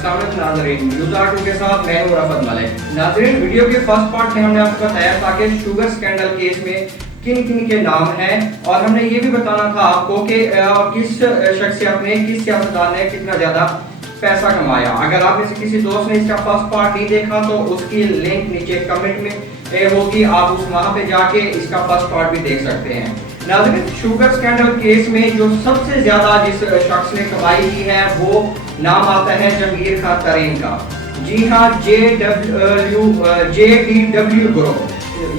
अस्सलाम वालेकुम नाज़रीन, न्यूज़ R2 के साथ मैं हूं रफ़त मलिक। नाज़रीन, वीडियो के फर्स्ट पार्ट में हमने आपको बताया था कि शुगर स्कैंडल केस में किन किन के नाम हैं और हमने ये भी बताना था आपको कि किस शख्सियत ने, किस सियासतदान ने कितना ज़्यादा पैसा कमाया। अगर आप में से किसी दोस्त ने इसका फर्स्ट पार्ट नहीं देखा तो उसकी लिंक नीचे कमेंट में होगी, आप उस वहाँ पे जाके इसका फर्स्ट पार्ट भी देख सकते हैं। नाज़रीन, शुगर स्कैंडल केस में जो सबसे ज्यादा जिस शख्स ने कमाई की है वो नाम आता है जहांगीर खान तरीन का। जी हाँ, JDW ग्रुप,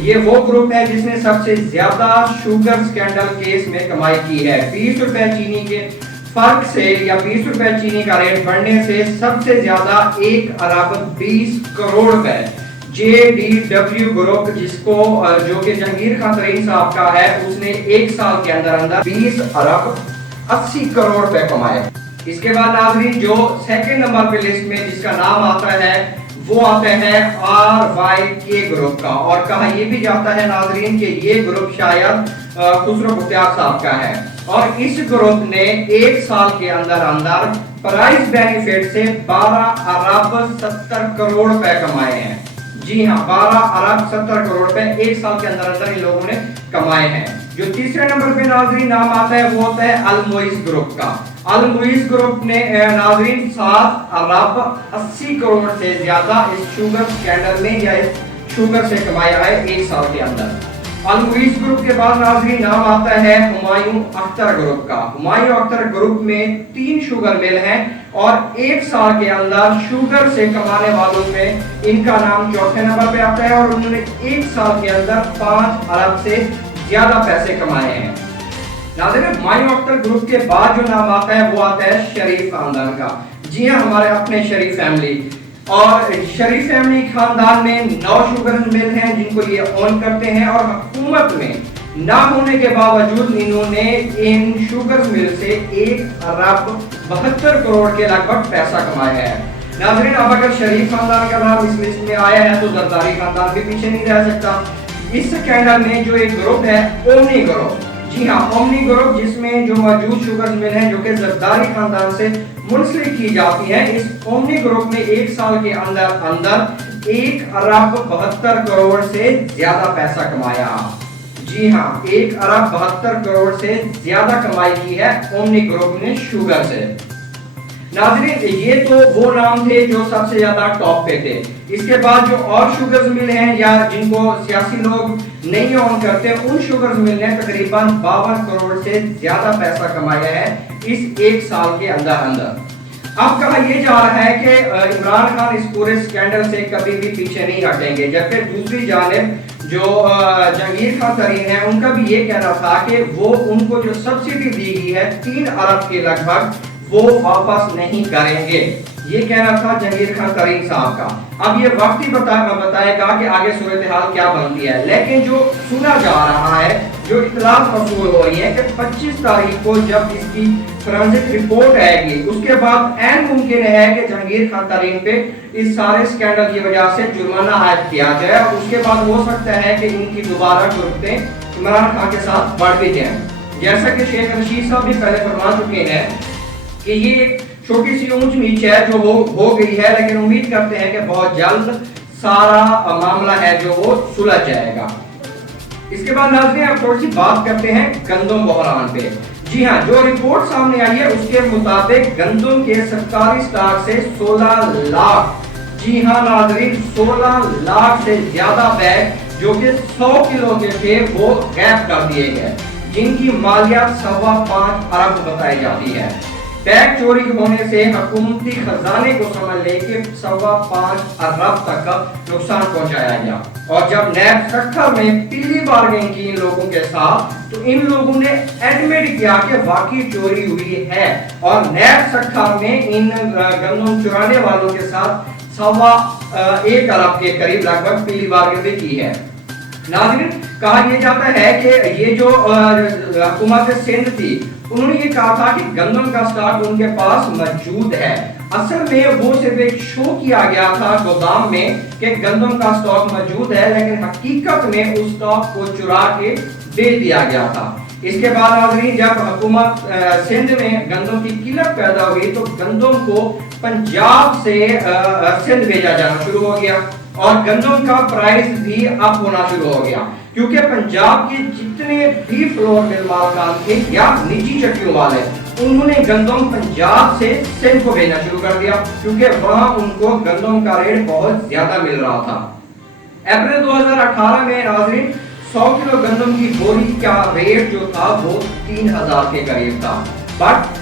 ये वो ग्रुप है जिसने सबसे ज्यादा शुगर स्कैंडल केस में कमाई की है। 20 रुपए चीनी के फर्क से या 20 रुपए चीनी का रेट बढ़ने से सबसे ज्यादा 1 अरब 20 करोड़ रुपए JDW ग्रुप, जिसको जो कि जहांगीर खान तरीन साहब का है, उसने एक साल के अंदर अंदर 20 अरब 80 करोड़ रुपए कमाए। इसके बाद नाज़रीन, जो सेकंड नंबर पे लिस्ट में जिसका नाम आता है वो आता है RYK ग्रुप का, और कहा यह भी जाता है नाज़रीन कि ये ग्रुप शायद खुसरो मुख्तार साहब का है। और इस ग्रुप ने एक साल के अंदर अंदर प्राइस बेनिफिट से 12 अरब 70 करोड़ रुपए कमाए हैं। जी हाँ, 12 अरब 70 करोड़ रुपए एक साल के अंदर अंदर इन लोगों ने कमाए हैं। जो तीसरे नंबर पे नाज़रीन नाम आता है वो होता है अल मुइज़ ग्रुप का। अल मुइज़ ग्रुप ने नाज़रीन 7 अरब 80 करोड़ से ज्यादा इस शुगर स्कैंडल में या इस शुगर से कमाया है एक साल के अंदर। अल मुइज़ ग्रुप के बाद नाज़रीन नाम आता है हुमायूं अख्तर ग्रुप का। हुमायूं अख्तर ग्रुप में 3 शुगर मिल हैं और एक साल के अंदर शुगर से कमाने वालों में इनका नाम चौथे नंबर पे आता है और उन्होंने एक साल के अंदर 5 अरब से ज्यादा पैसे कमाए हैं। नाज़रीन, हुमायूं अख्तर ग्रुप के बाद जो नाम आता है वो आता है शरीफ खानदान का। जी हाँ, हमारे अपने शरीफ फैमिली, और शरीफ फैमिली खानदान में 9 शुगर मिल हैं जिनको ये ओन करते हैं, और हुकूमत में ना होने के बावजूद इन्होंने इन शुगर मिल से 1 अरब 72 करोड़ के लगभग पैसा कमाया है। नाज़रीन, अब अगर शरीफ खानदान का नाम इस लिस्ट में आया है तो जरदारी खानदान भी पीछे नहीं रह सकता। इस स्कैंडल में जो एक ग्रुप है ओमनी ग्रुप, जी हाँ, ओमनी ग्रुप, जिसमें जो मौजूद शुगर मिल हैं जो कि जरदारी खानदान से मुंसलिक की जाती है, इस ओमनी ग्रुप में एक साल के अंदर अंदर 1 अरब 72 करोड़ से ज्यादा पैसा कमाया। जी हाँ, 1 अरब 72 करोड़ से ज्यादा कमाई की है ओमनी ग्रुप ने शुगर से। नाज़रीन, ये तो वो नाम थे जो सबसे ज्यादा टॉप पे थे। इसके बाद जो और शुगर्स मिल हैं या जिनको सियासी लोग नहीं ऑन करते, उन शुगर्स मिल ने तकरीबन 52 करोड़ से ज्यादा पैसा कमाया है इस एक साल के अंदर अंदर। अब कहा यह जा रहा है कि इमरान खान इस पूरे स्कैंडल से कभी भी पीछे नहीं हटेंगे, जबकि दूसरी जानिब जो जहांगीर खान तरीन है उनका भी ये कहना था कि वो उनको जो सब्सिडी दी गई है 3 अरब के लगभग वो वापस नहीं करेंगे। ये कहना था जहांगीर खान तरीन साहब का। अब ये वक्त ही बताएगा कि आगे सूरत हाल क्या बनती है, लेकिन जो सुना जा रहा है, जो इत्तलात मौसूल हो रही है कि 25 तारीख को जब इसकी फोरेंसिक रिपोर्ट आएगी उसके बाद ऐन मुमकिन है कि जहांगीर खान तरीन पे इस सारे स्कैंडल की वजह से जुर्माना आयद किया जाए, और उसके बाद हो सकता है कि इनकी दोबारा जुर्मतें इमरान खान के साथ बढ़ भी जाएं। जैसा कि शेख रशीद साहब भी पहले फरमा चुके हैं कि ये एक छोटी सी ऊंच नीच है जो हो गई है, लेकिन उम्मीद करते हैं कि बहुत जल्द सारा मामला है जो वो सुलझ जाएगा। इसके बाद नाज़रीन, अब थोड़ी सी बात करते हैं गंदम बहरान पे। जी हाँ, जो रिपोर्ट सामने आई है उसके मुताबिक गंदम के सरकारी स्टॉक से 16 लाख, जी हाँ नाज़रीन, 16 लाख से ज्यादा बैग जो कि 100 किलो के थे वो गायब कर दिए गए, जिनकी मालियात 5.25 अरब बताई जाती है। बैग चोरी होने से हुकूमती खजाने को समझ ले कि 5.25 अरब तक का नुकसान पहुंचाया गया। और जब नैब सखर में पीली बार्गेनिंग की इन लोगों के साथ, तो इन लोगों ने एडमिट किया कि वाकई चोरी हुई है, और नैब सखर में इन गंदम चुराने वालों के साथ 1.25 अरब के करीब लगभग पीली बार्गेनिंग की है। नाज़रीन, कहा यह जाता है कि ये जो हुकूमत सिंध थी उन्होंने ये कहा था कि गंदम का स्टॉक उनके पास मौजूद है। असल में वो सिर्फ एक शो किया गया था गोदाम में कि गंदम का स्टॉक मौजूद है, लेकिन हकीकत में उस स्टॉक को चुरा के दे दिया गया था। اس کے بعد ناظرین جب حکومت سندھ میں گندم کی قلت پیدا ہوئی تو گندم کو پنجاب سے سندھ بھیجا جانا شروع ہو گیا اور گندم کا پرائس بھی اپ ہونا شروع ہو گیا، کیونکہ پنجاب کے جتنے بھی فلور مل مالکان تھے یا نجی چکیوں والے، انہوں نے گندم پنجاب سے سندھ کو بھیجنا شروع کر دیا، کیونکہ وہاں ان کو گندم کا ریٹ بہت زیادہ مل رہا تھا۔ اپریل 2018 میں ناظرین 100 کلو گندم کی بوری کا ریٹ جو تھا وہ 3000 کے قریب تھا، بٹ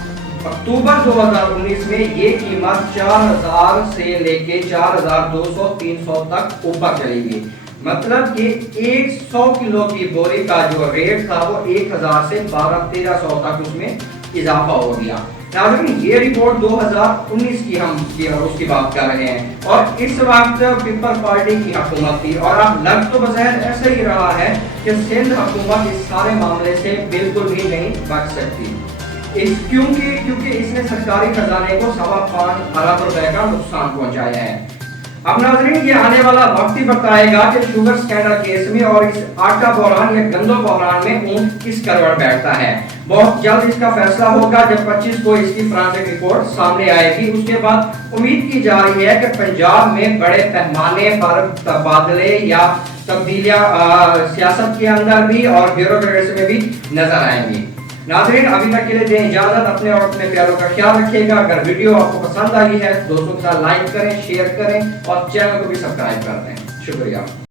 اکتوبر 2019 میں یہ قیمت 4000 سے لے کے 4200-300 تک اوپر چلی گئی، مطلب کہ 100 کلو کی بوری کا جو ریٹ تھا وہ 1000 سے 1200-1300 تک اس میں اضافہ ہو گیا۔ ناظرین یہ رپورٹ 2019 کی ہم اس کی بات کر رہے ہیں، اور اس وقت پیپل پارٹی کی حکومت تھی، اور اب لگ تو بظاہر ایسا ہی رہا ہے کہ سندھ حکومت اس سارے معاملے سے بالکل بھی نہیں بچ سکتی، کیونکہ اس نے سرکاری خزانے کو 5.25 ارب روپے کا نقصان پہنچایا ہے۔ اب ناظرین یہ آنے والا وقت ہی بتائے گا کہ شوگر سکینڈل کیس میں اور اس آٹا بحران یا گندم بحران میں اونٹ کس کروڑ بیٹھتا ہے۔ بہت جلد اس کا فیصلہ ہوگا جب 25 کو اس کی فرانسک رپورٹ سامنے آئے گی۔ اس کے بعد امید کی جا رہی ہے کہ پنجاب میں بڑے پیمانے پر تبادلے یا تبدیلیاں سیاست کے اندر بھی اور بیوروکریسی میں بھی نظر آئیں گی۔ ناظرین ابھی تک کے لیے دیں اجازت، اپنے اور اپنے پیاروں کا خیال رکھیے گا۔ اگر ویڈیو آپ کو پسند آئی ہے دوستوں کے ساتھ لائک کریں، شیئر کریں اور چینل کو بھی سبسکرائب کر دیں۔ شکریہ۔